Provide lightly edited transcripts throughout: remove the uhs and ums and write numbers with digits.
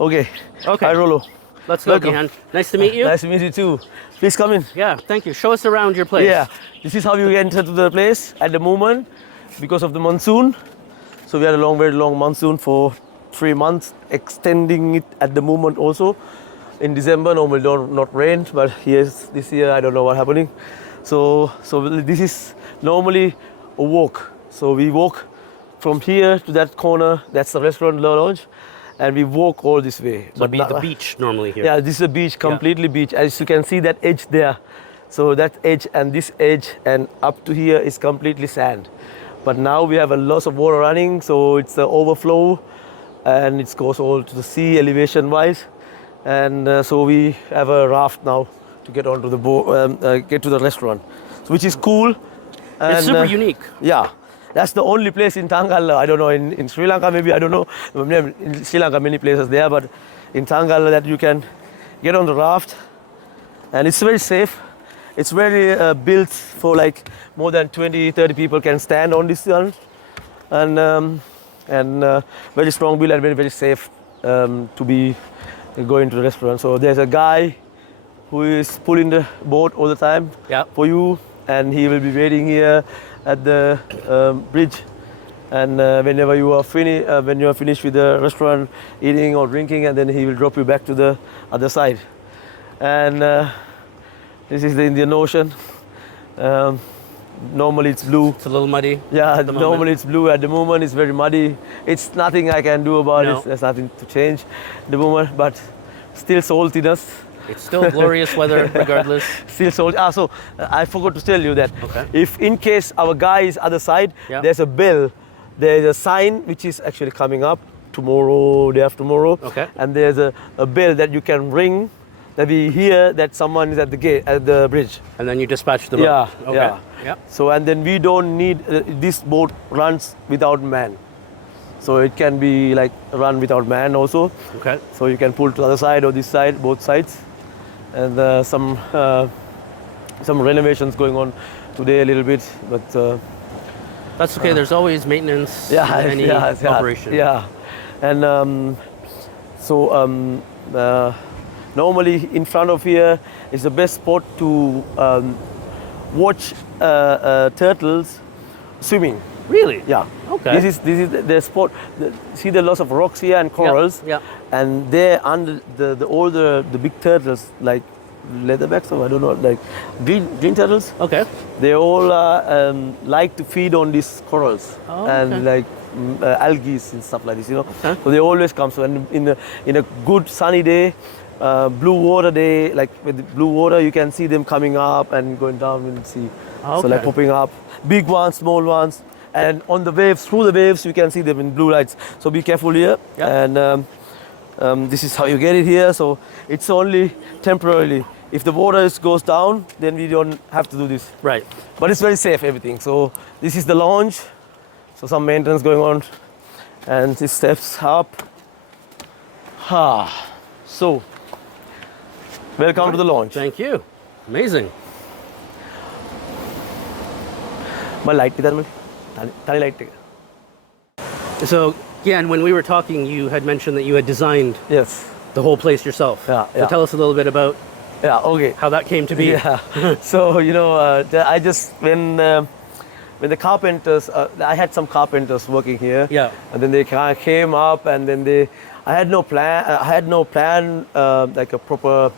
Okay. Okay. Hi, Rolo. Let's go, Welcome. Gihan. Nice to meet you. Nice to meet you too. Please come in. Yeah, thank you. Show us around your place. Yeah. This is how you enter to the place at the moment because of the monsoon. So we had a very long monsoon for 3 months, extending it at the moment also. In December, normally not rain, but this year I don't know what's happening. So this is normally a walk. So we walk from here to that corner. That's the restaurant lounge, and we walk all this way. So it'd be the beach normally here. Yeah, this is a beach, completely beach. As you can see that edge there. So that edge and this edge and up to here is completely sand. But now we have a lot of water running, so it's the overflow, and it goes all to the sea elevation wise. And so we have a raft now to get onto the get to the restaurant, so which is cool. And, It's super unique. Yeah, that's the only place in Tangalle. I don't know in Sri Lanka, maybe, I don't know. In Sri Lanka, many places there, but in Tangalle that you can get on the raft, and it's very safe. It's very built for like more than 20-30 people can stand on this one, and very strong build and very safe to be going to the restaurant. So there's a guy who is pulling the boat all the time for you, and he will be waiting here at the bridge. And whenever you are when you are finished with the restaurant eating or drinking, and then he will drop you back to the other side. And this is the Indian Ocean. Normally it's blue. It's a little muddy. Yeah, normally it's blue. At the moment it's very muddy. It's nothing I can do about it. There's nothing to change at the moment, but still saltiness. It's still glorious weather regardless. Still salty. So I forgot to tell you that if in case our guy is other side, there's a bell. There's a sign which is actually coming up tomorrow, day after tomorrow. And there's a bell that you can ring, that we hear that someone is at the gate, at the bridge. And then you dispatch them up. Yeah. So, and then we don't need, this boat runs without man. So it can be like run without man also. So you can pull to the other side or this side, both sides. And some renovations going on today a little bit, but that's okay. There's always maintenance in any operation. Yeah, and normally in front of here is the best spot to watch turtles swimming. Really? Yeah. Okay. This is the spot. See the lots of rocks here and corals. And there under all the big turtles like leatherbacks, or I don't know, like green turtles. They all like to feed on these corals and like algae and stuff like this, you know. So they always come. So in a good sunny day, blue water day, like with the blue water, you can see them coming up and going down in the sea. So like popping up, big ones, small ones, and on the waves, through the waves, you can see them in blue lights. So be careful here. And this is how you get it here. So it's only temporarily. If the water goes down, then we don't have to do this. Right. But it's very safe, everything. So this is the lounge. So some maintenance going on, and this steps up. So welcome to the lounge. Thank you. Amazing. My light So, Gihan, when we were talking, you had mentioned that you had designed the whole place yourself. So tell us a little bit about how that came to be. So, you know, I just, when the carpenters, I had some carpenters working here. And then they came up, and then I had no plan, like a proper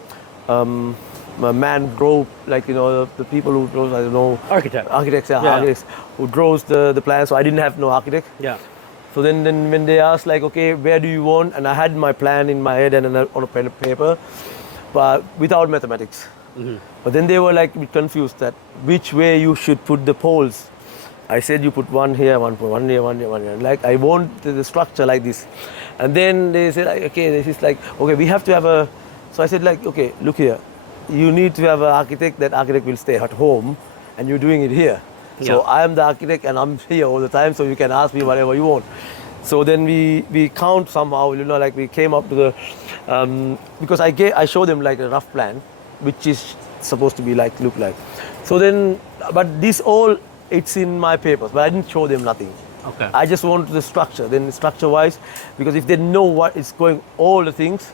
man draw, like, you know, the people who draws, I don't know. Architects, architects who draws the plan. So I didn't have no architect. So then when they asked, like, okay, where do you want? And I had my plan in my head and on a pen and paper, but without mathematics. But then they were like a bit confused that which way you should put the poles. I said you put one here, one here, one here, one here. Like, I want the structure like this. And then they said, like, okay, this is like, okay, we have to have a. So I said, like, okay, look here, you need to have an architect. That architect will stay at home, and you're doing it here. So I am the architect, and I'm here all the time. So you can ask me whatever you want. So then we count somehow, you know, like we came up to the because I showed them like a rough plan, which is supposed to be like look like. So then, but this all it's in my papers, but I didn't show them nothing. Okay. I just want the structure. Then structure-wise, because if they know what is going, all the things,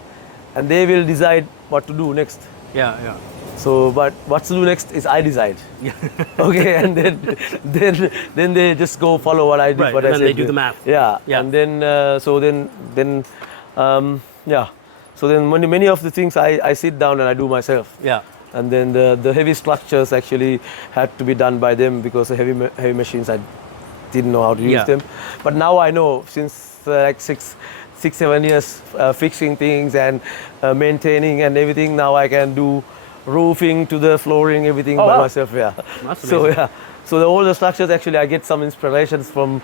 and they will decide what to do next. Yeah. So, but what to do next is I decide. Yeah. Okay, and then they just go follow what I do. Right, What and I then said. they do the math. Yeah. Yeah. And then yeah. So then many of the things I sit down and I do myself. Yeah. And then the heavy structures actually had to be done by them because the heavy machines I didn't know how to use them. But now I know since like 6-7 years fixing things and maintaining and everything. Now I can do roofing to the flooring, everything by myself. Yeah. That's So amazing. yeah. So all the structures actually I get some inspirations from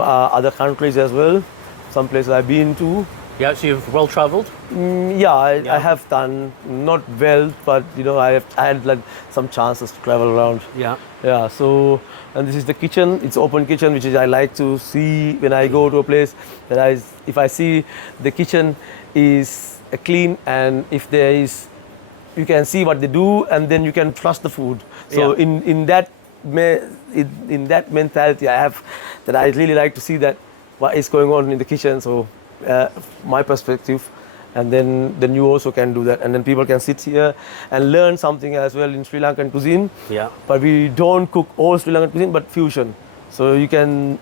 other countries as well. Some places I've been to. Yeah, so you've well traveled? I have done not well, but I had like some chances to travel around. Yeah. Yeah. So, and this is the kitchen. It's open kitchen, which is I like to see when I go to a place. If I see the kitchen is clean and if there is, you can see what they do and then you can trust the food. So in that mentality I have, that I really like to see that what is going on in the kitchen. So. My perspective, and then you also can do that, and then people can sit here and learn something as well in Sri Lankan cuisine. Yeah. But we don't cook all Sri Lankan cuisine, but fusion. So you can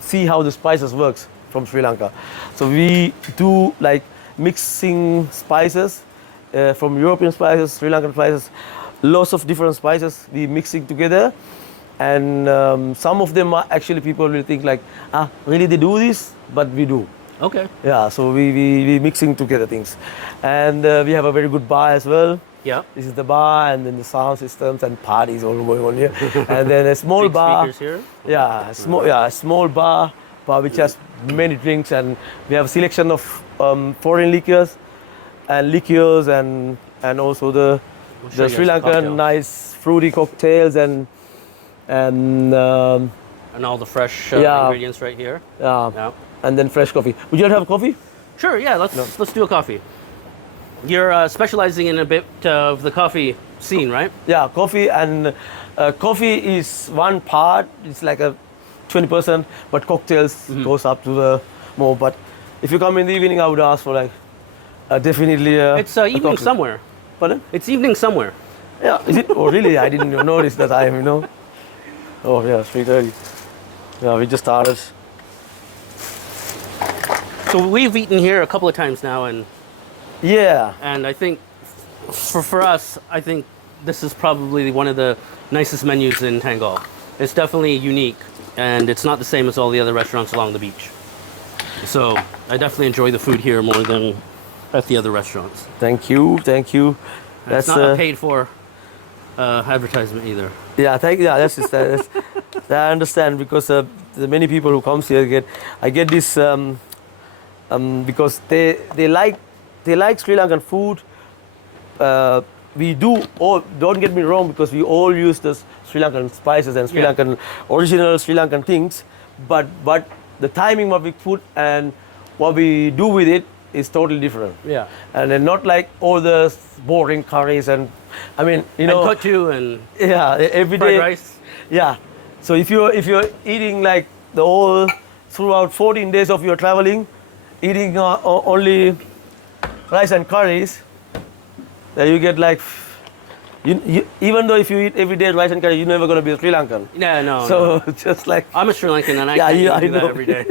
see how the spices works from Sri Lanka. So we do like mixing spices from European spices, Sri Lankan spices, lots of different spices we mixing together. And some of them are actually people will think like, really they do this? But we do. Okay. Yeah, so we mixing together things. And we have a very good bar as well. Yeah. This is the bar, and then the sound systems and parties all going on here. And then a small Big bar. speakers here. Yeah, a small bar which has many drinks, and we have a selection of foreign liquors and also the Sri Lankan cocktails. Nice fruity cocktails and all the fresh ingredients right here. Yeah. And then fresh coffee. Would you like to have coffee? Sure, yeah, let's do a coffee. You're specializing in a bit of the coffee scene, right? Yeah, coffee, and coffee is one part. It's like a 20%, but cocktails goes up to the more. But if you come in the evening, I would ask for like definitely it's evening coffee. somewhere. Pardon? It's evening somewhere. Yeah, is it? Oh, really? I didn't even notice the time, Oh, yeah, 3:30. Yeah, we just started. So we've eaten here a couple of times now, and I think for us, I think this is probably one of the nicest menus in Tangalle. It's definitely unique, and it's not the same as all the other restaurants along the beach. So I definitely enjoy the food here more than at the other restaurants. Thank you. That's not a paid for advertisement either. Yeah, that's just I understand, because the many people who comes here I get this because they like Sri Lankan food. We do all, don't get me wrong, because we all use the Sri Lankan spices and original Sri Lankan things, but the timing what we put and what we do with it is totally different. Yeah. And then not like all the boring curries and and kotu and every fried day rice. Yeah. So if you're eating like the whole throughout 14 days of your traveling, eating only rice and curries, then you get like even though if you eat every day rice and curry, you're never going to be a Sri Lankan. Yeah, no. So just like I'm a Sri Lankan and I can't do that every day.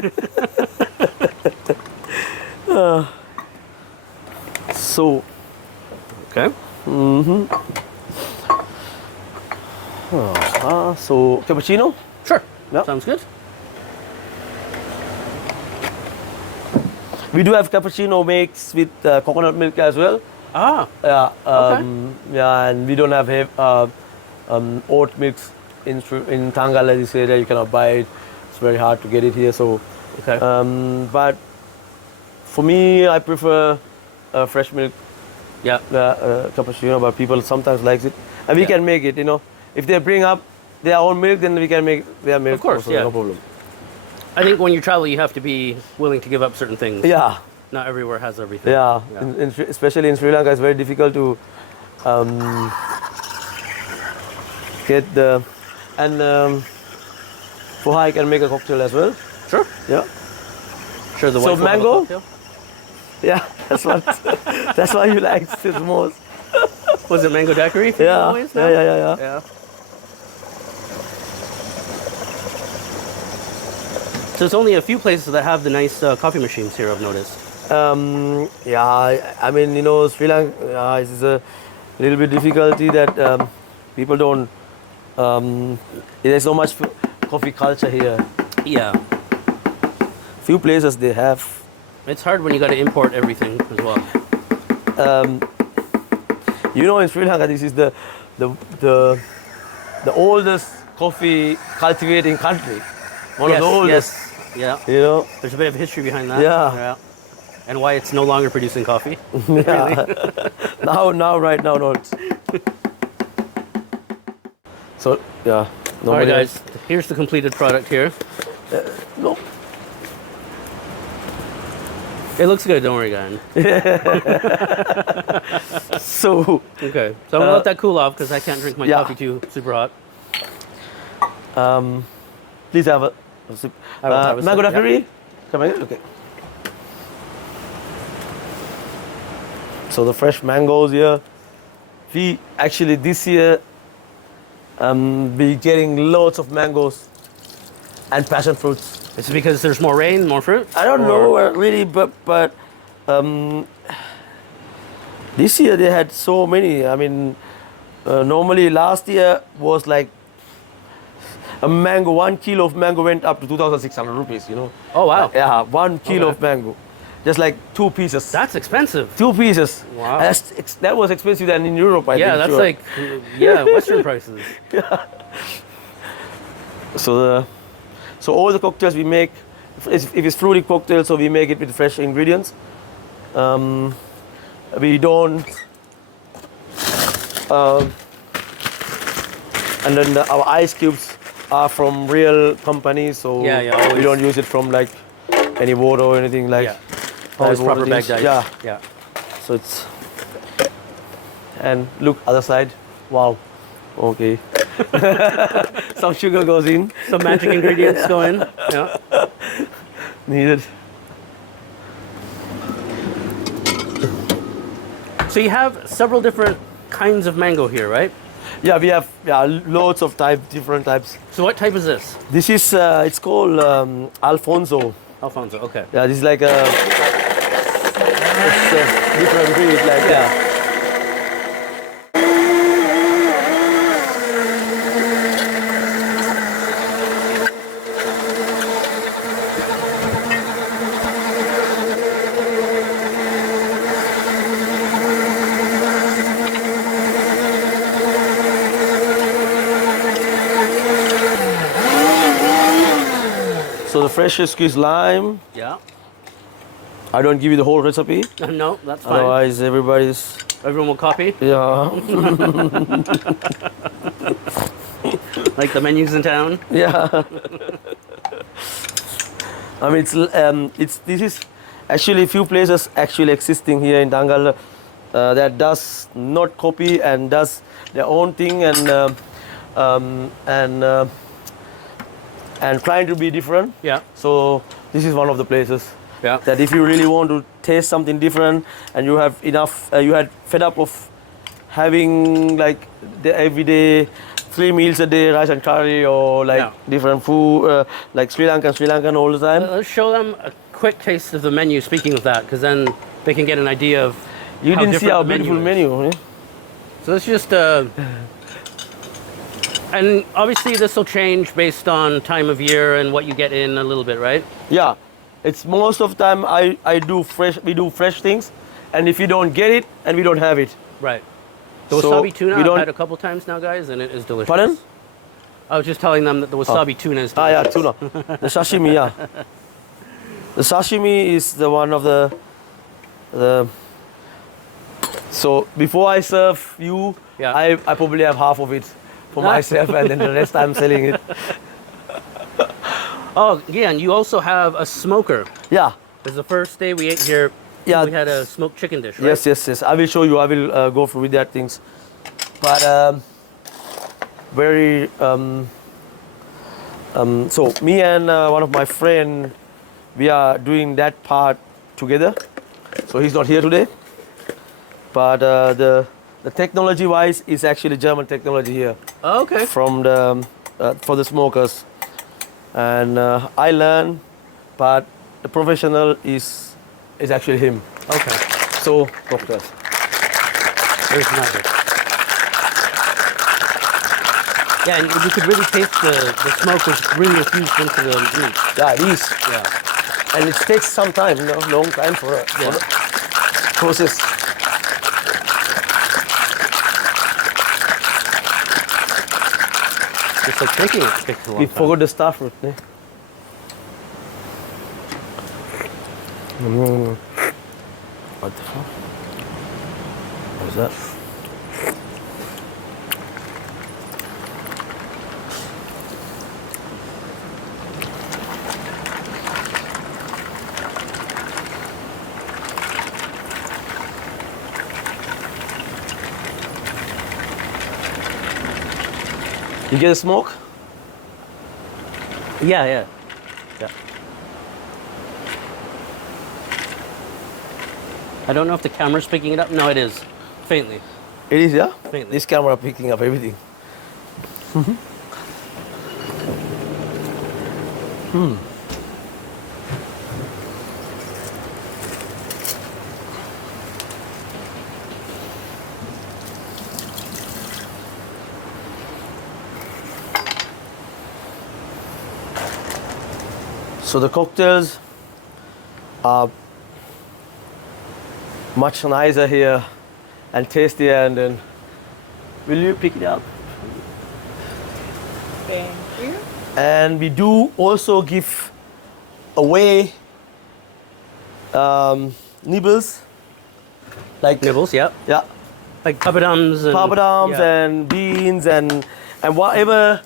So okay. So cappuccino? Sure. Yep. Sounds good. We do have cappuccino mixed with coconut milk as well. Okay. And we don't have oat mix in Tangalle, this area. You cannot buy it. It's very hard to get it here. So, okay. But for me, I prefer fresh milk. Yeah. Cappuccino, but people sometimes like it, and we can make it. If they bring up their own milk, then we can make their milk. Of course, also, no problem. I think when you travel, you have to be willing to give up certain things. Yeah. Not everywhere has everything. Yeah. Especially in Sri Lanka, it's very difficult to get the For I can make a cocktail as well. Sure. Yeah. Sure. The So wife will have a mango? cocktail? Yeah, that's what. That's why you like it the most. Was it mango daiquiri for you Yeah. always now? Yeah. So there's only a few places that have the nice coffee machines here, I've noticed. Yeah, I mean, Sri Lanka is a little bit difficulty that people don't. There's so much coffee culture here. Yeah. Few places they have. It's hard when you got to import everything as well. In Sri Lanka, this is the oldest coffee cultivating country. One of the oldest. Yes. Yeah. You know. There's a bit of history behind that. Yeah. And why it's no longer producing coffee. Yeah. Right now, not. So yeah. All right, guys. Here's the completed product here. No. It looks good. Don't worry, Gihan. So. Okay. So I'm gonna let that cool off because I can't drink my coffee too super hot. Please have a sip. Mango daiquiri. Come here. Okay. So the fresh mangoes here. We actually this year be getting loads of mangoes and passion fruits. Is it because there's more rain, more fruit? I don't know really, but this year they had so many. I mean, normally last year was like a mango. 1 kilo of mango went up to 2,600 rupees. Oh wow. Yeah, 1 kilo of mango, just like 2 pieces. That's expensive. 2 pieces. Wow. That was expensive than in Europe. I think. That's sure. like Western prices. Yeah. So all the cocktails we make, if it's fruity cocktail, so we make it with fresh ingredients. We don't, and then our ice cubes are from real companies, so we don't use it from like any water or anything like. Yeah. Always proper bagged ice. Yeah. So it's, and look other side. Wow. Okay. Some sugar goes in. Some magic ingredients go in. Yeah. Needed. So you have several different kinds of mango here, right? Yeah, we have loads of different types. So what type is this? This is it's called Alfonso. Alfonso, okay. Yeah, this is like a different breed, like So the fresh squeezed lime. Yeah. I don't give you the whole recipe. No, that's fine. Otherwise, everyone will copy. Yeah. Like the menus in town. Yeah. I mean, this is actually a few places actually existing here in Tangalle that does not copy and does their own thing and trying to be different. Yeah. So this is one of the places. Yeah. That if you really want to taste something different and you have enough, you had fed up of having like the everyday 3 meals a day, rice and curry, or like different food, like Sri Lankan all the time. Let's show them a quick taste of the menu, speaking of that, because then they can get an idea of You how didn't see our different the beautiful menu is. menu. Eh? So it's just and obviously this will change based on time of year and what you get in a little bit, right? Yeah, it's most of the time we do fresh things, and if you don't get it, and we don't have it. Right. The wasabi tuna I've had a couple times now, guys, and it is delicious. Pardon? I was just telling them that the wasabi tuna is delicious. Yeah, tuna. The sashimi, yeah. The sashimi is the one of the. So before I serve you, I probably have half of it for myself, and then the rest I'm selling it. Oh, Gihan, you also have a smoker. Yeah. Because the first day we ate here, we had a smoked chicken dish, right? Yes. I will show you. I will go through with that things. But very So me and one of my friend, we are doing that part together. So he's not here today, but the technology wise is actually German technology here. Oh, okay. From the for the smokers, and I learn, but the professional is actually him. Okay. So cocktails. There's another. Yeah, and you could really taste the smoke was really infused into the meat. Yeah, it is. Yeah. And it takes some time, long time for the process. Just like making it takes a long We time. forgot the star fruit. Ne? What the fuck? What's that? You get a smoke? Yeah. I don't know if the camera's picking it up. No, it is. Faintly. It is, yeah? Faintly. This camera picking up everything. So the cocktails are much nicer here and tastier, and then will you pick it up? Thank you. And we do also give away nibbles, like Nibbles, yeah. yeah, Like papadums and... papadums yeah. and beans and whatever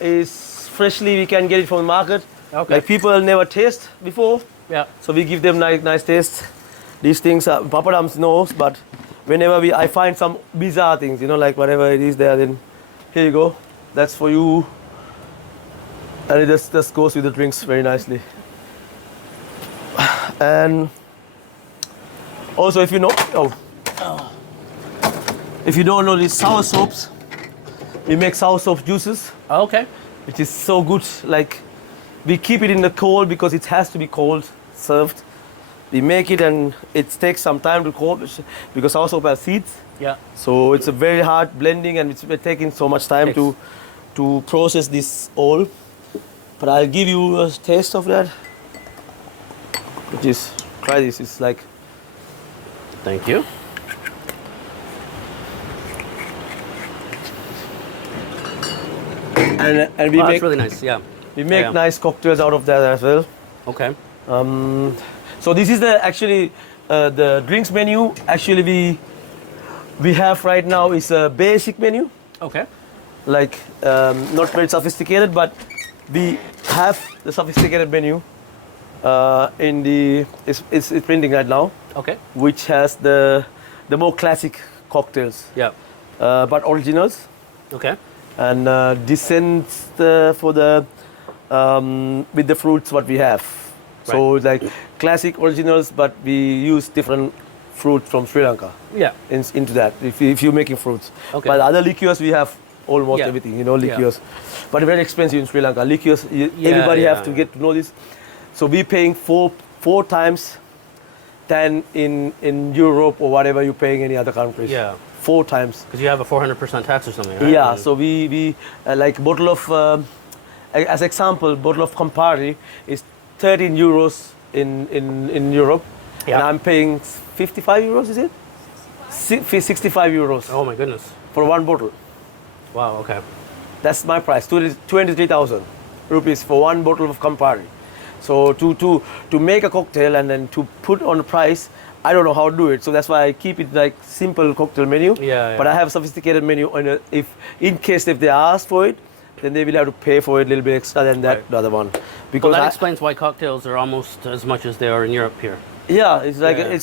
is freshly we can get it from the market. Okay. Like people never taste before, Yeah. so we give them nice taste. These things are papadums knows, but whenever I find some bizarre things, like whatever it is there, then here you go. That's for you. And it just goes with the drinks very nicely. And also, if you don't know these sour soaps, we make sour soap juices, Oh, okay. which is so good. Like we keep it in the cold because it has to be cold served. We make it and it takes some time to cold because sour soap has seeds. Yeah. So it's a very hard blending and it's taking so much time to process this all. But I'll give you a taste of that. Try this. It's like Thank you. and we Oh, make that's really nice, yeah. we make Yeah. nice cocktails out of that as well. Okay. So this is the drinks menu. Actually, we have right now is a basic menu, Okay. like not very sophisticated, but we have the sophisticated menu it's printing right now, Okay. which has the more classic cocktails, Yeah. but originals Okay. and descents for the with the fruits what we have. So it's like classic originals, but we use different fruit from Sri Lanka Yeah. into that. If you're making fruits, Okay. but other liqueurs we have almost Yeah. everything. Liqueurs, but very expensive in Sri Lanka. Liqueurs, everybody have to get to know this. So we paying four times than in Europe or whatever you're paying any other countries. Yeah. 4 times. Because you have a 400% tax or something, right? Yeah. And- So we like bottle of as example, bottle of Campari is 13 euros in Europe, Yeah. and I'm paying 55 euros. Is it? 65 euros Oh my goodness. for one bottle. Wow, okay. That's my price. 23,000 rupees for one bottle of Campari. So to make a cocktail and then to put on the price, I don't know how to do it. So that's why I keep it like simple cocktail menu. Yeah. But I have a sophisticated menu. And if they ask for it, then they will have to pay for it a little bit extra than that Right. the other one. Well, Because that explains why cocktails are almost as much as they are in Europe here. yeah, it's like Yeah.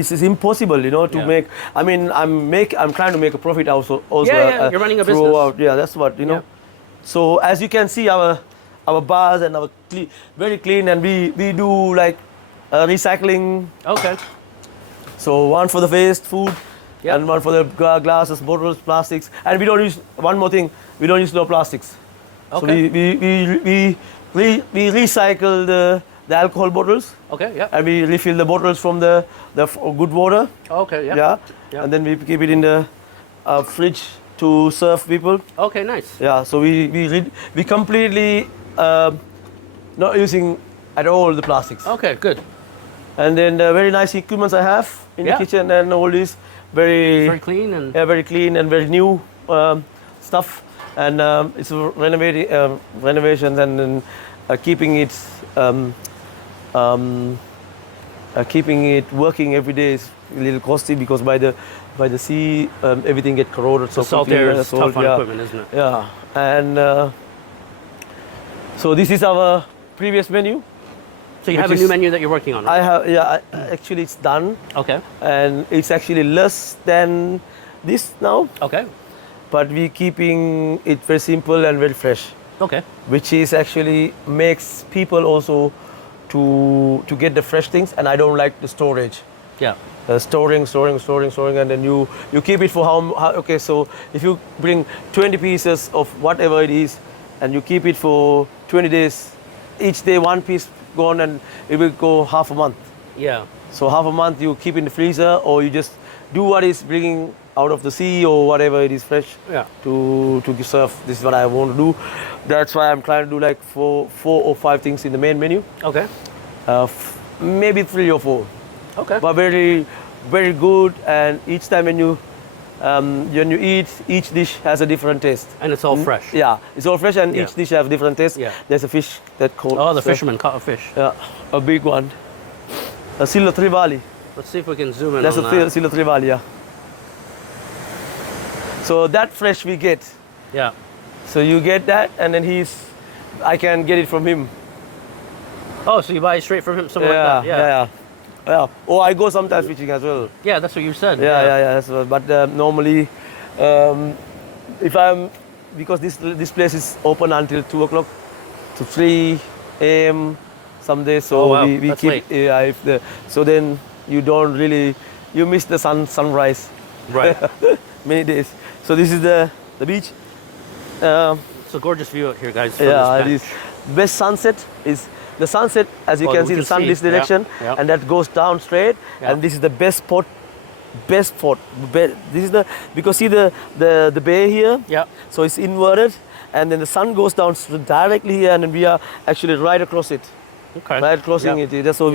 it's impossible, to Yeah. make. I mean, I'm trying to make a profit also. Yeah, you're running a business. throughout. Yeah, that's what. Yeah. So as you can see, our bars and our very clean, and we do like recycling. Okay. So one for the waste food, Yep. and one for the glasses, bottles, plastics, and we don't use one more thing. We don't use no plastics. Okay. So we recycle the alcohol bottles. Okay. Yeah. And we refill the bottles from the good water. Okay. Yeah. Yeah. Yeah. And then we keep it in the fridge to serve people. Okay. Nice. Yeah. So we completely not using at all the plastics. Okay. Good. And then the very nice equipments I have in the kitchen and all this Very clean and. very clean and very new stuff. And it's renovations and then keeping it keeping it working every day is a little costly because by the sea everything get corroded. The salt air is tough on equipment, isn't it? Yeah, and so this is our previous menu. So you have a new menu that you're working on, right? I have, yeah. Actually, it's done. Okay. And it's actually less than this now. Okay. But we keeping it very simple and very fresh. Okay. Which is actually makes people also to get the fresh things, and I don't like the storage. Yeah. Storing, and then you keep it for how okay. So if you bring 20 pieces of whatever it is, and you keep it for 20 days, each day one piece gone, and it will go half a month. Yeah. So half a month you keep in the freezer, or you just do what is bringing out of the sea or whatever it is fresh. Yeah. To serve. This is what I want to do. That's why I'm trying to do like four or five things in the main menu. Okay. Maybe 3 or 4. Okay. But very, very good. And each time when you eat, each dish has a different taste. And it's all fresh. Yeah, it's all fresh, and each dish has different taste. Yeah. There's a fish that called. Oh, the fisherman caught a fish. Yeah, a big one. A silo trivali. Let's see if we can zoom in That's on a that. silo trivali. Yeah. So that fresh we get. Yeah. So you get that, and then I can get it from him. Oh, so you buy it straight from him somewhere like that? Yeah. Or I go sometimes fishing as well. Yeah, that's what you said. Yeah. But normally, because this place is open until 2 o'clock to 3 a.m. some days. So we that's keep. late. So then you don't really miss the sunrise. Right. Many days. So this is the beach. It's a gorgeous view out here, guys. From Yeah, this it is. Best sunset is the sunset, as you can see, the sun this direction, and that goes down straight. Yeah. And this is the best spot. This is because see the bay here. Yeah. So it's inverted, and then the sun goes down directly here, and then we are actually right across it. Okay. Right crossing it. So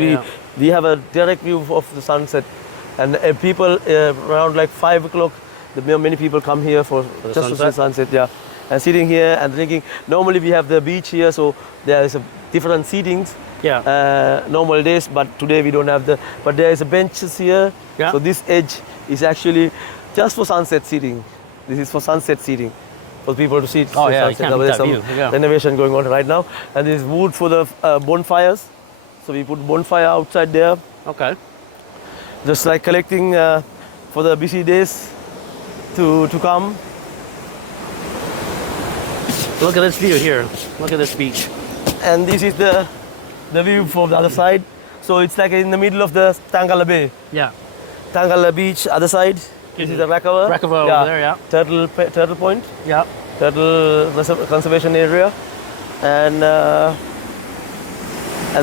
we have a direct view of the sunset, and people around like 5 o'clock. Many people come here for just to see sunset. Yeah. And sitting here and drinking. Normally we have the beach here, so there is a different seatings. Yeah. Normal days, but today we don't have but there is a benches here. Yeah. So this edge is actually just for sunset seating. This is for sunset seating, for people to sit. Oh yeah, sunset. you can't beat There's that some view. Yeah. renovation going on right now, and there's wood for the bonfires. So we put bonfire outside there, Okay. just like collecting for the busy days to come. Look at this view here. Look at this beach. And this is the view from the other side. So it's like in the middle of the Tangalle Bay. Yeah. Tangalle Beach, other side. This is the Rakava. Rakava over there, yeah. Turtle Point. Yeah. Turtle conservation area. And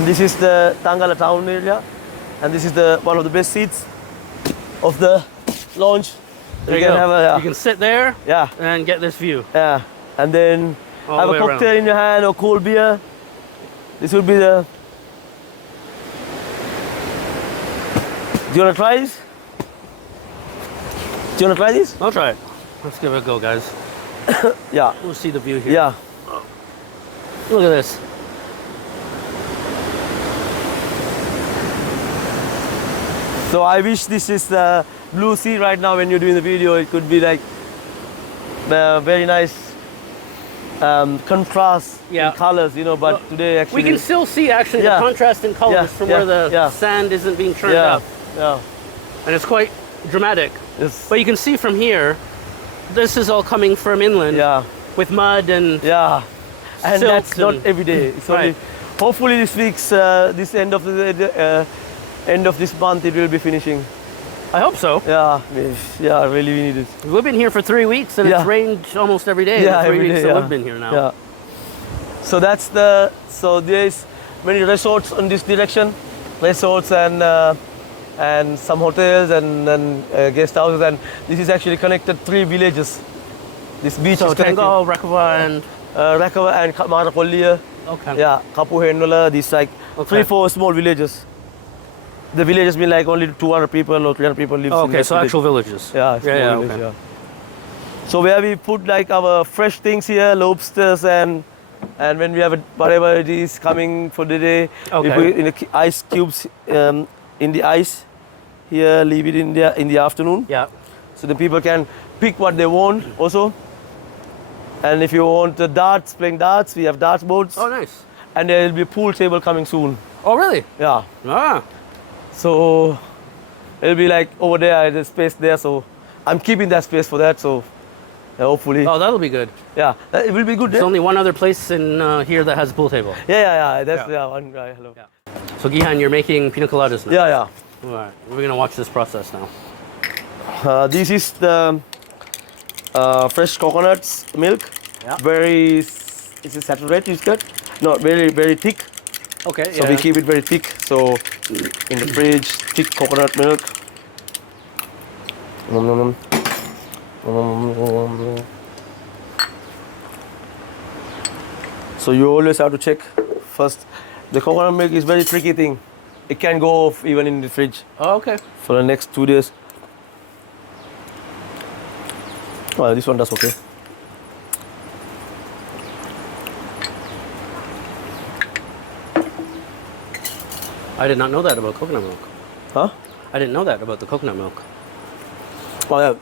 this is the Tangalle town area. And this is one of the best seats of the lounge. There you go. You can sit there and get this view. Yeah. And then All have the a way cocktail around. in your hand or cold beer. This would be the. Do you want to try this? Do you want to try this? I'll try it. Let's give it a go, guys. Yeah. We'll see the view here. Yeah. Look at this. So I wish this is the blue sea right now when you're doing the video. It could be like very nice contrast in colors, but well, today actually... We can still see actually the contrast in colors from where the sand isn't being churned up. Yeah. And it's quite dramatic. Yes. But you can see from here, this is all coming from inland with mud and... Yeah. and that's not every day. It's only, hopefully this week's this end of end of this month it will be finishing. I hope so. Yeah, yeah, really we need it. We've been here for 3 weeks and it's rained almost every day. Yeah, the 3 every weeks day, that we've been here now. Yeah. So that's so there's many resorts in this direction, resorts and some hotels and guest houses, and this is actually connected 3 villages. This beach So is connected. Tangalle, Rakava, and Rakava and Marakollia. okay. Yeah, Kapuhendola. These like 3-4 small villages. The village has been like only 200 people or 300 people live. Okay, so actual villages. Yeah, okay. yeah. So where we put like our fresh things here, lobsters and when we have whatever it is coming for the day, we put it in the ice cubes in the ice here, leave it in the afternoon. Yeah. So the people can pick what they want also. And if you want darts, playing darts, we have darts boards. Oh, nice. And there will be a pool table coming soon. Oh, really? Yeah. Ah. So it'll be like over there, there's space there. So I'm keeping that space for that. So hopefully. Oh, that'll be good. Yeah, it will be good. There's only one other place in here that has a pool table. Yeah. That's one guy. Hello. Yeah. So Gihan, you're making pina coladas now. Yeah. All right. We're gonna watch this process now. This is the fresh coconuts milk. Yeah. Very, is it saturated? Is good? No, very thick. Okay. So we keep it very thick. So in the fridge, thick coconut milk. So you always have to check first. The coconut milk is very tricky thing. It can go off even in the fridge. Oh, okay. For the next 2 days. Well, this one does okay. I did not know that about coconut milk. Huh? I didn't know that about the coconut milk. Oh yeah.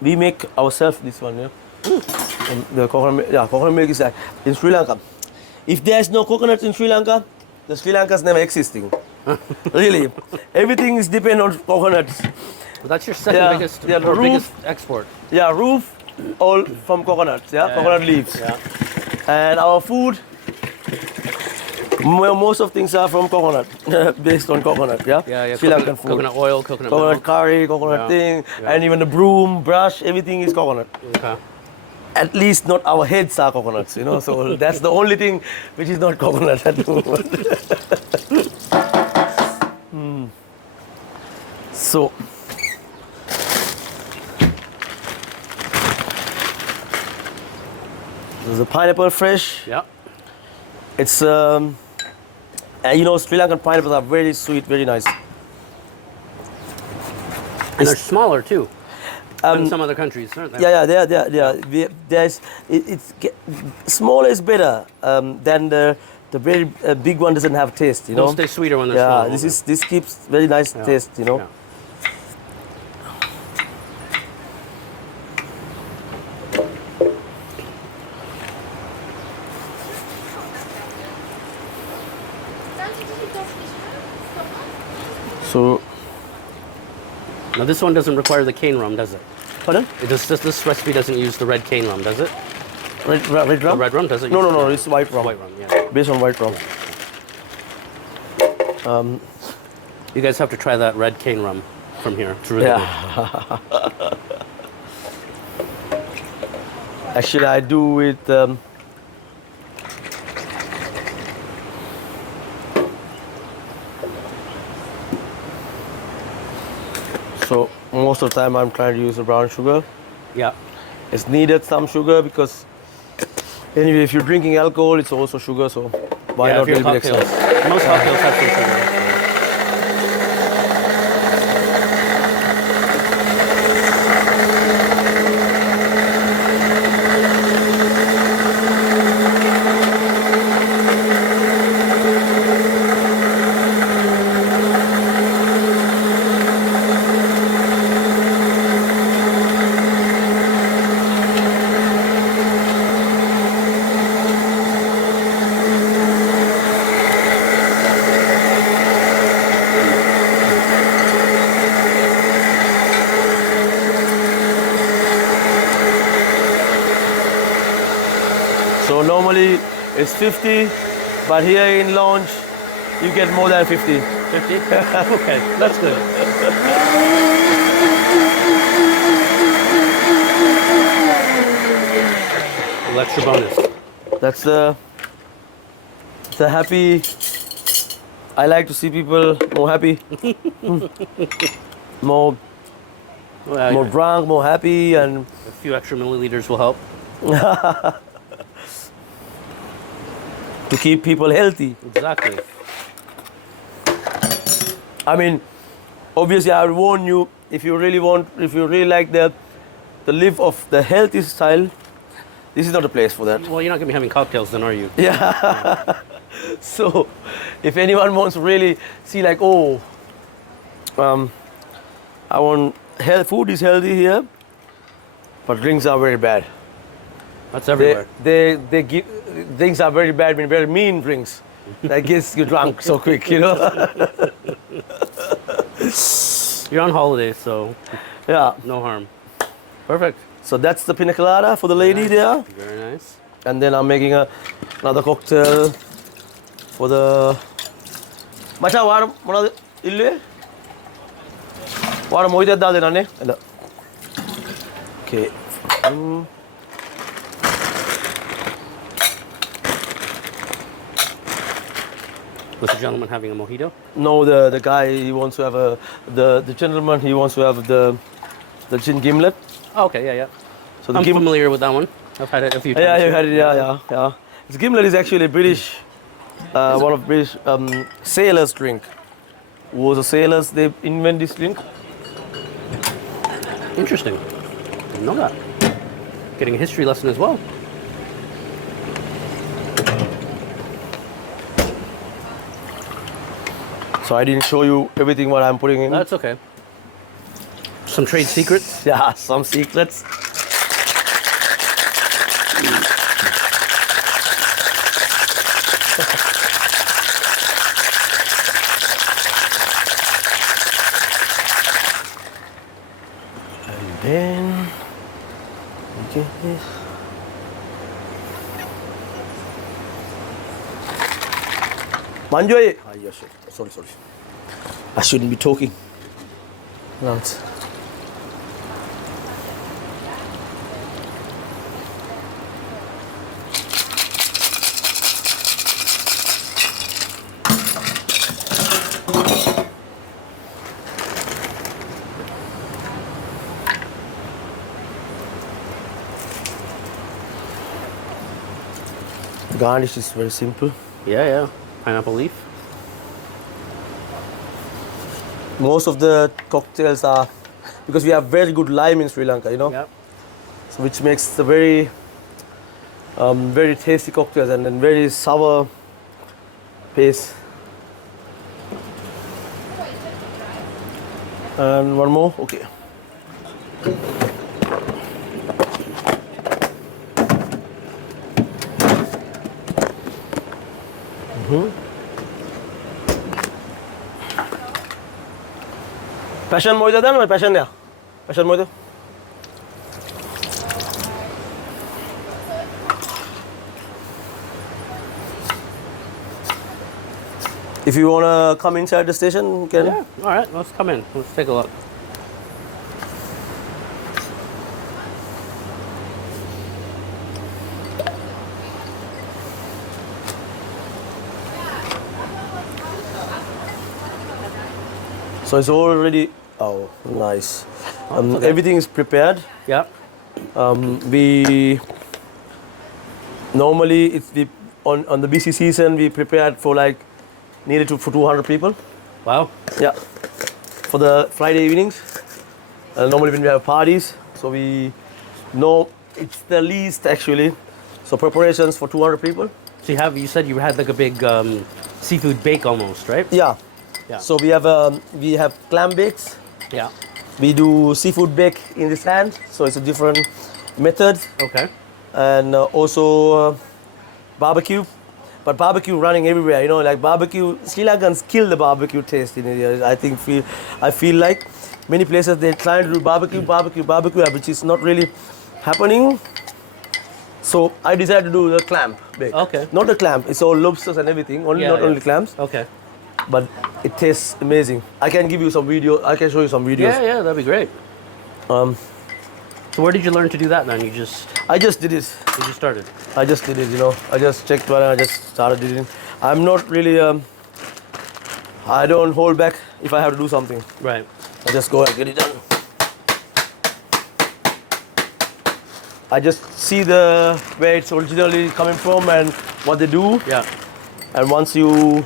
We make ourselves this one, yeah. The coconut milk is in Sri Lanka. If there's no coconuts in Sri Lanka, the Sri Lanka's never existing. Really. Everything is depend on coconuts. Well, that's your second biggest export. Yeah, roof all from coconuts, coconut leaves. Yeah. And our food, most of things are from coconut, based on coconut, Yeah. Sri Lankan food. Coconut oil, coconut Coconut milk. curry, coconut thing, and even the broom, brush, everything is coconut. Okay. At least not our heads are coconuts, so that's the only thing which is not coconut at the moment. So, there's a pineapple fresh. Yeah. It's, Sri Lankan pineapples are very sweet, very nice. And they're smaller too than some other countries, aren't they? Yeah. Smaller is better than the very big one doesn't have taste, They'll stay sweeter when they're small. Yeah, this keeps very nice taste, Yeah. So Now this one doesn't require the cane rum, does it? pardon? This recipe doesn't use the red cane rum, does it? Red rum? The red rum, does it? No, it's white rum. White rum, yeah. Based on white rum. You guys have to try that red cane rum from here. It's really good. Actually, I do it. So most of the time, I'm trying to use the brown sugar. Yeah. It's needed some sugar because anyway, if you're drinking alcohol, it's also sugar. So why not a little bit extra? Most cocktails have some sugar. It's 50, but here in Lounge, you get more than 50. 50? Okay, that's good. Little extra bonus. That's it's a happy. I like to see people more happy, more drunk, more happy, and a few extra milliliters will help. To keep people healthy. Exactly. I mean, obviously, I would warn you if you really like the live of the healthy style. This is not a place for that. Well, you're not gonna be having cocktails then, are you? Yeah. So, if anyone wants to really see like, I want food is healthy here, but drinks are very bad. That's everywhere. They give drinks are very bad, very mean drinks that gets you drunk so quick, you know. You're on holiday, so Yeah. no harm. Perfect. So that's the pina colada for the lady there. Very nice. And then I'm making another cocktail for the. Macha, water මොනවද ඉල්ලුවේ? water මොයිදක් දාලා දෙන්නනේ. එළ. Okay. Was the gentleman having a mojito? No, the guy he wants to have the gentleman he wants to have the gin gimlet. Oh, okay, yeah. So the I'm familiar with that one. I've had it a few times. Yeah, you had it. Yeah. This gimlet is actually a British, one of British sailors' drink. Who was the sailors? They invented this drink. Interesting. Didn't know that. Getting a history lesson as well. So I didn't show you everything what I'm putting in. That's okay. Some trade secrets? Yeah, some secrets. And then we get this. Manjoy. Ah, yes, sorry. I shouldn't be talking. Loud. The garnish is very simple. Yeah. Pineapple leaf. Most of the cocktails are, because we have very good lime in Sri Lanka, you know. Yep. So which makes the very, very tasty cocktails and then very sour paste. And one more, okay. Passion moida dano, passion niya. Passion moida. If you wanna come inside the station, you can. Yeah. All right. Let's come in. Let's take a look. So it's already. Oh, nice. Okay. Everything is prepared. Yeah. We normally on the busy season we prepared for like nearly for 200 people. Wow. Yeah. For the Friday evenings. Normally when we have parties, so we know it's the least actually. So preparations for 200 people. So you said you had like a big seafood bake almost, right? Yeah. Yeah. So we have clam bakes. Yeah. We do seafood bake in the sand, so it's a different method. Okay. And also barbecue, but barbecue running everywhere. You know, like barbecue. Sri Lankans kill the barbecue taste in India. I feel like many places they're trying to do barbecue, which is not really happening. So I decided to do the clam bake. Okay. Not the clam. It's all lobsters and everything. Only clams. Okay. But it tastes amazing. I can give you some video. I can show you some videos. Yeah, that'd be great. So where did you learn to do that then? I just did it. You just started. I just did it. I just checked one and I just started it. I'm not really. I don't hold back if I have to do something. Right. I just go and get it done. I just see where it's originally coming from and what they do. Yeah. And once you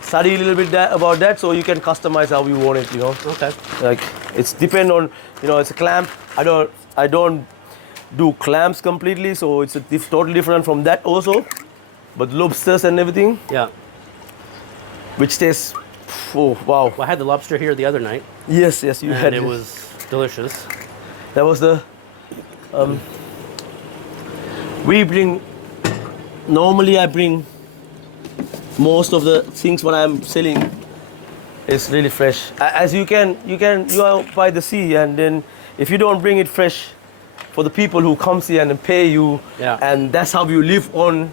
study a little bit about that, so you can customize how you want it. Okay. Like it's depend on it's a clam. I don't do clams completely, so it's totally different from that also. But lobsters and everything. Yeah. Which tastes, oh wow. Well, I had the lobster here the other night. Yes, you had it. And it was delicious. That was the. Normally I bring most of the things what I'm selling is really fresh. As you are by the sea, and then if you don't bring it fresh for the people who comes here and pay you, and that's how you live on,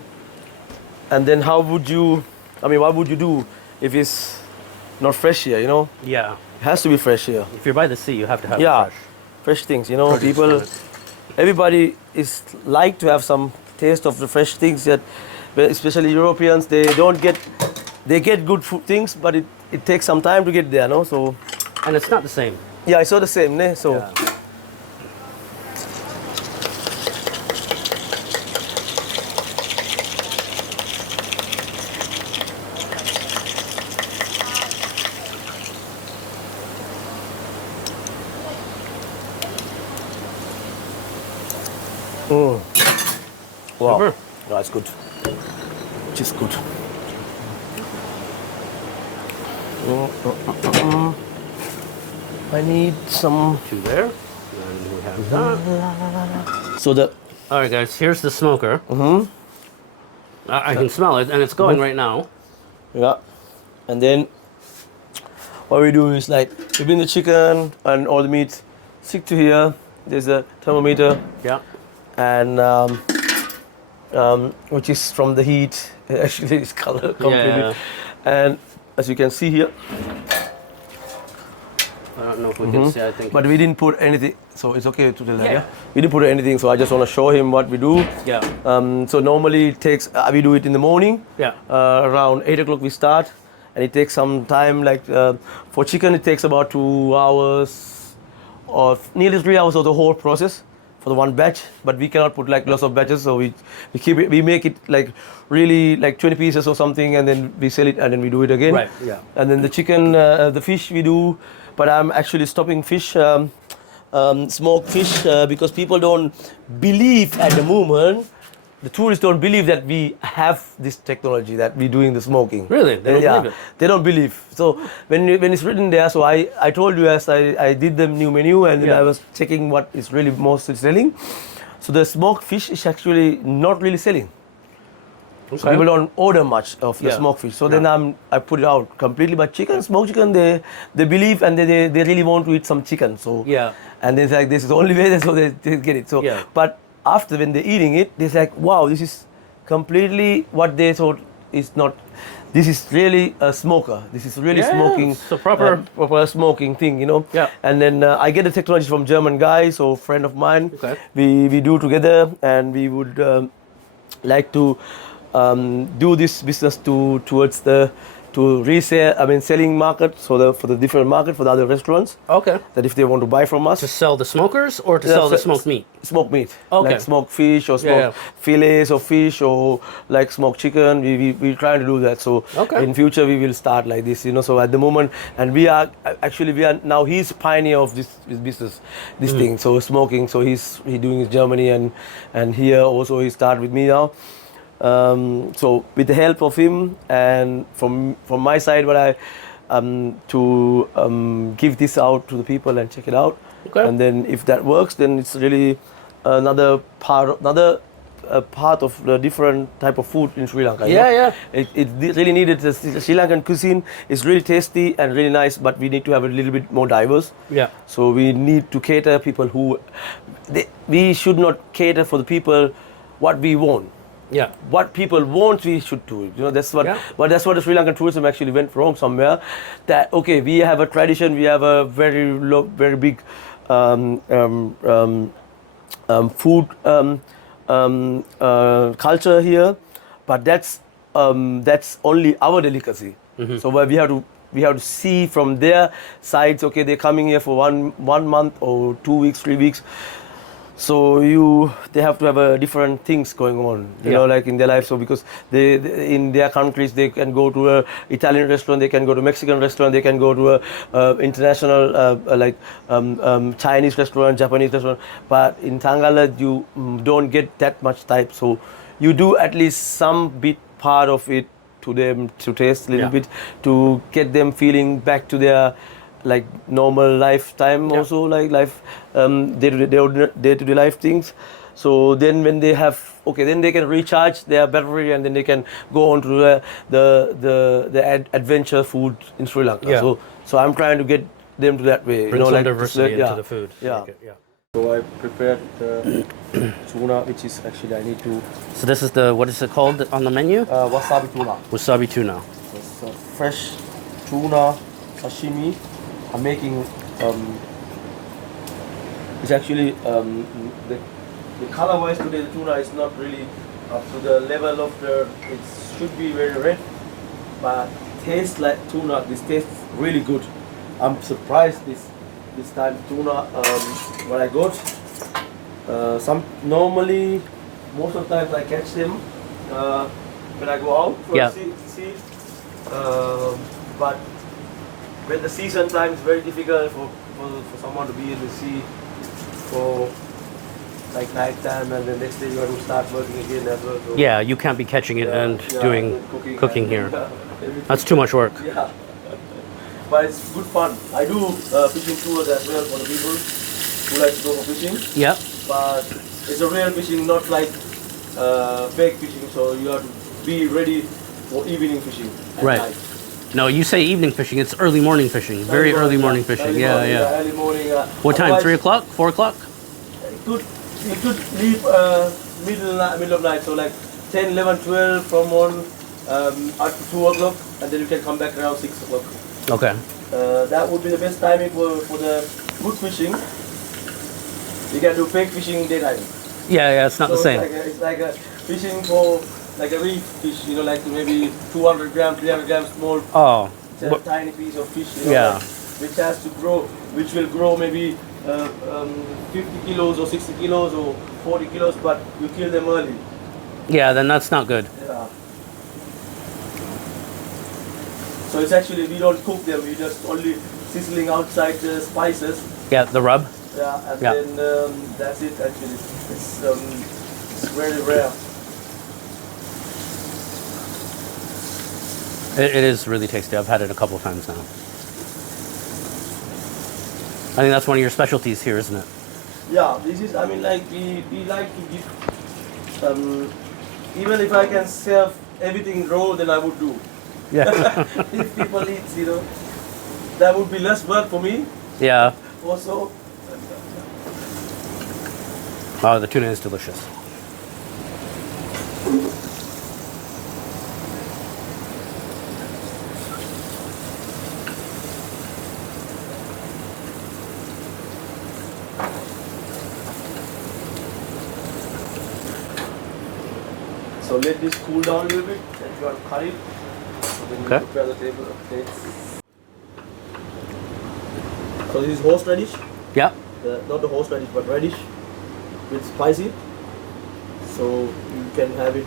and then what would you do if it's not fresh here, Yeah. It has to be fresh here. If you're by the sea, you have to have fresh things, people, everybody is like to have some taste of the fresh things that, especially Europeans, they get good food things, but it takes some time to get there, no? So. And it's not the same. Yeah, it's not the same, ne? So. Yeah. Wow, Super. That's good. Just good. I need some. Two there. And we have that. So all right, guys. Here's the smoker. I can smell it, and it's going right now. Yeah. And then what we do is we bring the chicken and all the meat, stick to here. There's a thermometer. Yeah. And which is from the heat. Actually, it's color completely. Yeah. And as you can see here. I don't know if we can see. I think. But we didn't put anything, so it's okay to tell that. Yeah. We didn't put anything, so I just want to show him what we do. Yeah. So normally it takes. We do it in the morning. Yeah. Around 8 o'clock we start, and it takes some time. For chicken, it takes about 2 hours, or nearly 3 hours of the whole process for the one batch. But we cannot put lots of batches, so we keep it. We make it really 20 pieces or something, and then we sell it, and then we do it again. Right. Yeah. And then the chicken, the fish we do. But I'm actually stopping fish, smoked fish, because people don't believe at the moment. The tourists don't believe that we have this technology, that we're doing the smoking. Really? They don't believe it? They don't believe. So when it's written there, so I told you as I did the new menu, and then I was checking what is really mostly selling. So the smoked fish is actually not really selling. Okay. So people don't order much of the smoked fish. So then I put it out completely. But smoked chicken, they believe, and they really want to eat some chicken. So and it's this is the only way, so they get it. So but after when they're eating it, they're wow, this is completely what they thought is not. This is really a smoker. This is really smoking. It's a proper smoking thing, Yeah. And then I get the technology from German guy, so friend of mine. Okay. We do together, and we would like to do this business towards resale. Selling market. So for the different market for the other restaurants. Okay. That if they want to buy from us. To sell the smokers or to sell the smoked meat? Smoked meat. Okay. Like smoked fish or smoked fillets of fish or smoked chicken. We try to do that. So in future we will start like this. So at the moment, and we are now he's pioneer of this business, this thing. So smoking. So he's doing his Germany and here also he started with me now. So with the help of him and from my side, what I to give this out to the people and check it out. Okay. And then if that works, then it's really another part of the different type of food in Sri Lanka. It really needed. The Sri Lankan cuisine is really tasty and really nice, but we need to have a little bit more diverse. Yeah. So we need to cater people we should not cater for the people what we want. Yeah. What people want, we should do. You know, that's what. Yeah. But that's what the Sri Lankan tourism actually went wrong somewhere. That okay, we have a tradition, we have a very big food culture here, but that's only our delicacy. So where we have to see from their sides. Okay, they're coming here for one month or 2 weeks, 3 weeks. So they have to have different things going on, you know, like in their life. So because they in their countries they can go to a Italian restaurant, they can go to Mexican restaurant, they can go to a international Chinese restaurant, Japanese restaurant. But in Tangalle you don't get that much type. So you do at least some bit part of it to them to taste a little bit to get them feeling back to their like normal lifetime also like life day-to-day life things. So then when they have then they can recharge their battery and then they can go on to the adventure food in Sri Lanka. So I'm trying to get them to that way. Bring some diversity into the food. Yeah. So I prepared the tuna, which is actually I need to. So this is what is it called on the menu? Wasabi tuna. Wasabi tuna. So it's fresh tuna sashimi. I'm making. It's actually the color-wise today the tuna is not really up to the level of the. It should be very red, but tastes like tuna. This tastes really good. I'm surprised this time tuna what I got. Normally most of the times I catch them when I go out for sea. But when the season time is very difficult for someone to be in the sea for like night time and the next day you have to start working again as well. So yeah, you can't be catching it and doing cooking here. That's too much work. Yeah. But it's good fun. I do fishing tours as well for the people who like to go for fishing. Yeah. But it's a real fishing, not like fake fishing. So you have to be ready for evening fishing at night. No, you say evening fishing. It's early morning fishing. Very early morning fishing. Early morning. What time? 3 o'clock? 4 o'clock? You could leave middle of night. So like 10, 11, 12 from 1 up to 2 o'clock, and then you can come back around 6 o'clock. Okay. That would be the best timing for the good fishing. You can do fake fishing daytime. Yeah, it's not the same. It's like a fishing for like a reef fish, you know, like maybe 200 grams, 300 grams small. Oh. It's a tiny piece of fish, you know, which has to grow, which will grow maybe 50 kilos or 60 kilos or 40 kilos, but you kill them early. Yeah, then that's not good. Yeah. So it's actually, we don't cook them, we just only sizzling outside the spices. Yeah, the rub. Yeah, and then that's it actually. It's very rare. It is really tasty. I've had it a couple of times now. I think that's one of your specialties here, isn't it? Yeah, this is, I mean, like, we like to give, even if I can serve everything raw, then I would do. Yeah. If people eat, you know, that would be less work for me. Yeah. Also. Oh, the tuna is delicious. So let this cool down a little bit, then you have to cut it. So then you prepare the table of plates. So this is horseradish. Yeah. Not the horseradish, but radish with spicy. So you can have it.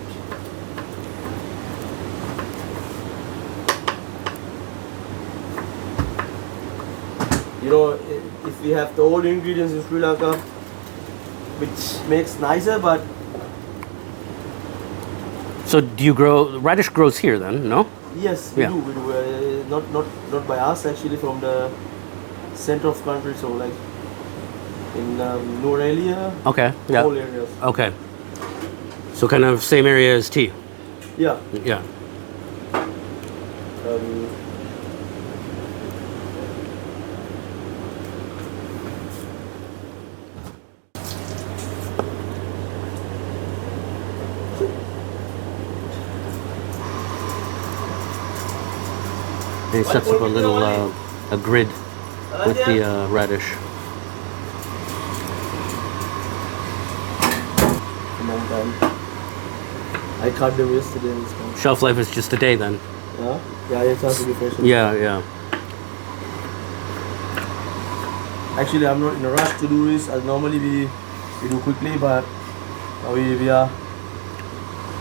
You know, if we have the old ingredients in Sri Lanka, which makes nicer, but. So do you grow, radish grows here then, no? Yes, we do. We do. Not by us actually, from the center of country, so like in Norelia. Okay. Yeah. Whole areas. Okay. So kind of same area as tea. Yeah. Yeah. he sets up a little a grid with the radish. Long time. I cut them yesterday. Shelf life is just a day then. Yeah, yeah, it has to be fresh. Yeah. Actually, I'm not in a rush to do this. As normally we do quickly, but we are.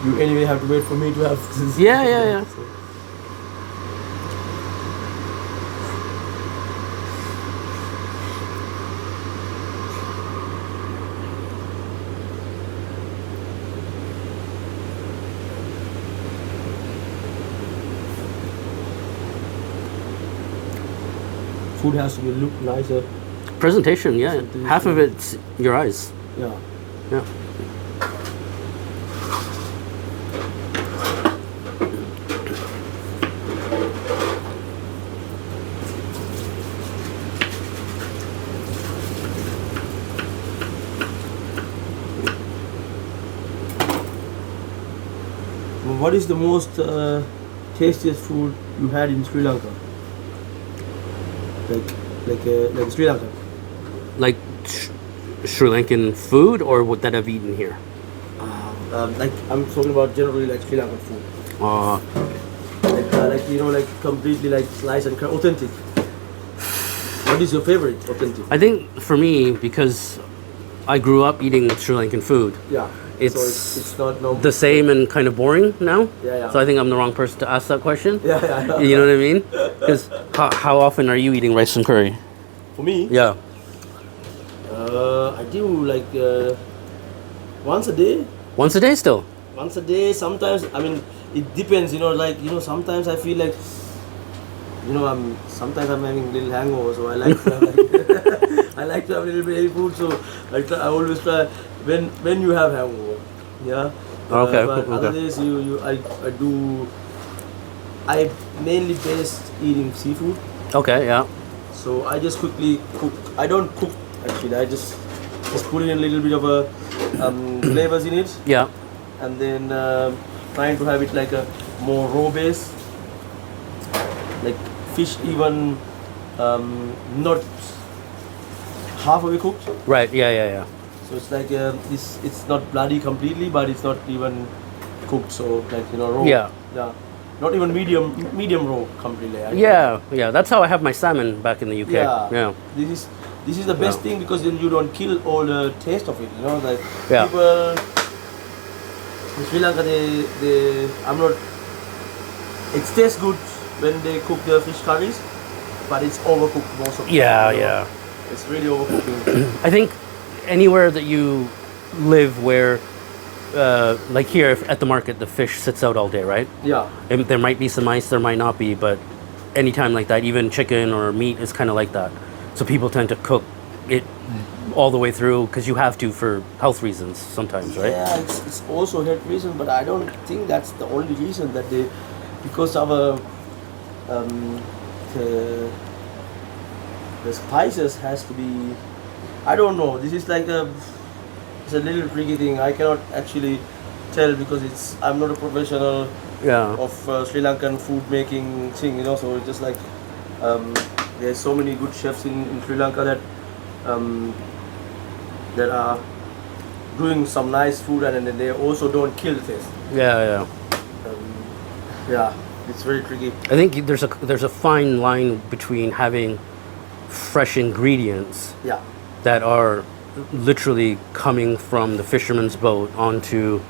You anyway have to wait for me to have this. Yeah. So. Food has to be look nicer. Presentation, yeah. Half of it's your eyes. Yeah. What is the most tastiest food you had in Sri Lanka? Like Sri Lanka. Like Sri Lankan food, or what that I've eaten here? Like I'm talking about generally like Sri Lankan food. Like you know, like completely like sliced and authentic. What is your favorite authentic? I think for me, because I grew up eating Sri Lankan food. Yeah. It's not the same and kind of boring now. Yeah. So I think I'm the wrong person to ask that question. Yeah. You know what I mean? Because how often are you eating rice and curry? For me? Yeah. I do like once a day. Once a day still? Once a day. Sometimes, I mean, it depends. You know, like sometimes I feel like, sometimes I'm having a little hangover, so I like to have I like to have a little bit of food. So I always try when you have hangover. Yeah. Okay. But other days I mainly base eating seafood. Okay. Yeah. So I just quickly cook. I don't cook actually. I just put in a little bit of a flavors in it. Yeah. And then trying to have it like a more raw base, like fish even not half of it cooked. Right. Yeah. So it's like it's not bloody completely, but it's not even cooked. So like raw. Yeah. Not even medium raw completely. Yeah. That's how I have my salmon back in the UK. Yeah. This is the best thing, because then you don't kill all the taste of it. Like Yeah. people in Sri Lanka, it tastes good when they cook the fish curries, but it's overcooked most of the time. Yeah. It's really overcooking. I think anywhere that you live where, like here at the market, the fish sits out all day, right? Yeah. And there might be some ice, there might not be, but anytime like that, even chicken or meat is kind of like that. So people tend to cook it all the way through because you have to for health reasons sometimes, right? Yeah, it's also a health reason, but I don't think that's the only reason that because our the spices has to be, I don't know. This is like it's a little tricky thing. I cannot actually tell because I'm not a professional of Sri Lankan food making thing, So it's just like there's so many good chefs in Sri Lanka that are doing some nice food, and then they also don't kill the taste. Yeah. It's very tricky. I think there's a fine line between having fresh ingredients that are literally coming from the fisherman's boat onto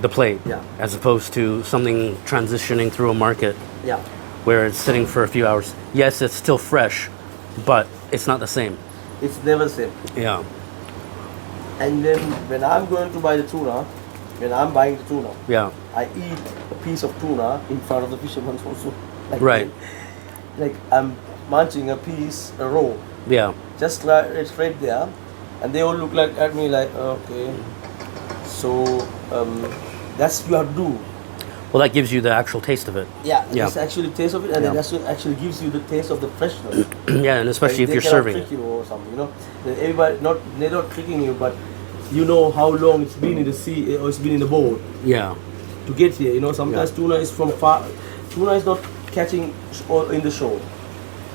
the plate, as opposed to something transitioning through a market where it's sitting for a few hours. Yes, it's still fresh, but it's not the same. It's never the same. Yeah. And then when I'm going to buy the tuna, when I'm buying the tuna, I eat a piece of tuna in front of the fisherman also. Right. Like I'm munching a piece raw. Yeah. Just like it's right there, and they all look at me like, okay. So that's you have to do. Well, that gives you the actual taste of it. Yeah. It's actually taste of it, and it actually gives you the taste of the freshness. Yeah, and especially if you're serving it. They cannot trick you or something, Everybody they're not tricking you, but you know how long it's been in the sea or it's been in the boat. Yeah. To get here, sometimes tuna is from far. Tuna is not catching in the shore.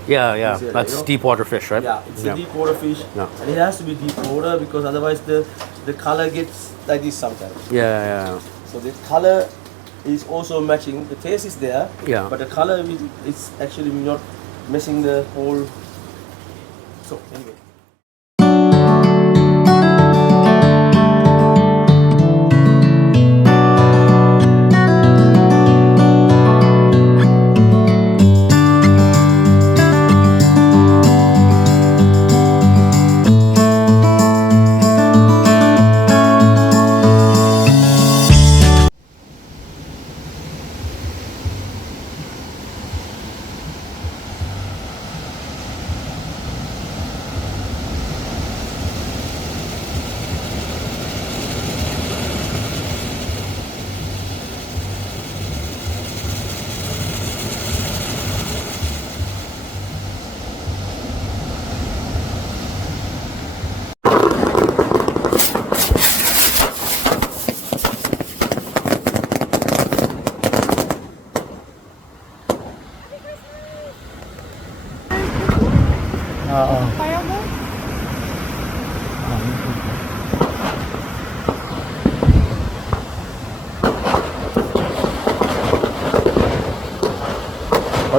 Yeah. Easier, That's you know? deep water fish, right? Yeah, it's a deep water fish, Yeah. and it has to be deep water because otherwise the color gets like this sometimes. Yeah. So the color is also matching. The taste is there, Yeah. but the color is actually not messing the whole. So anyway.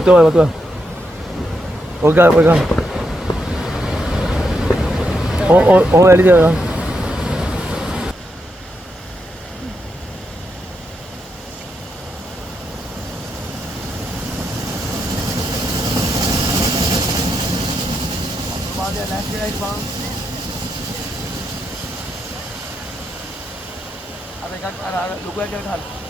Fireworks? Betul. Pegang. Oh, ini dia. Ada luka aja kan.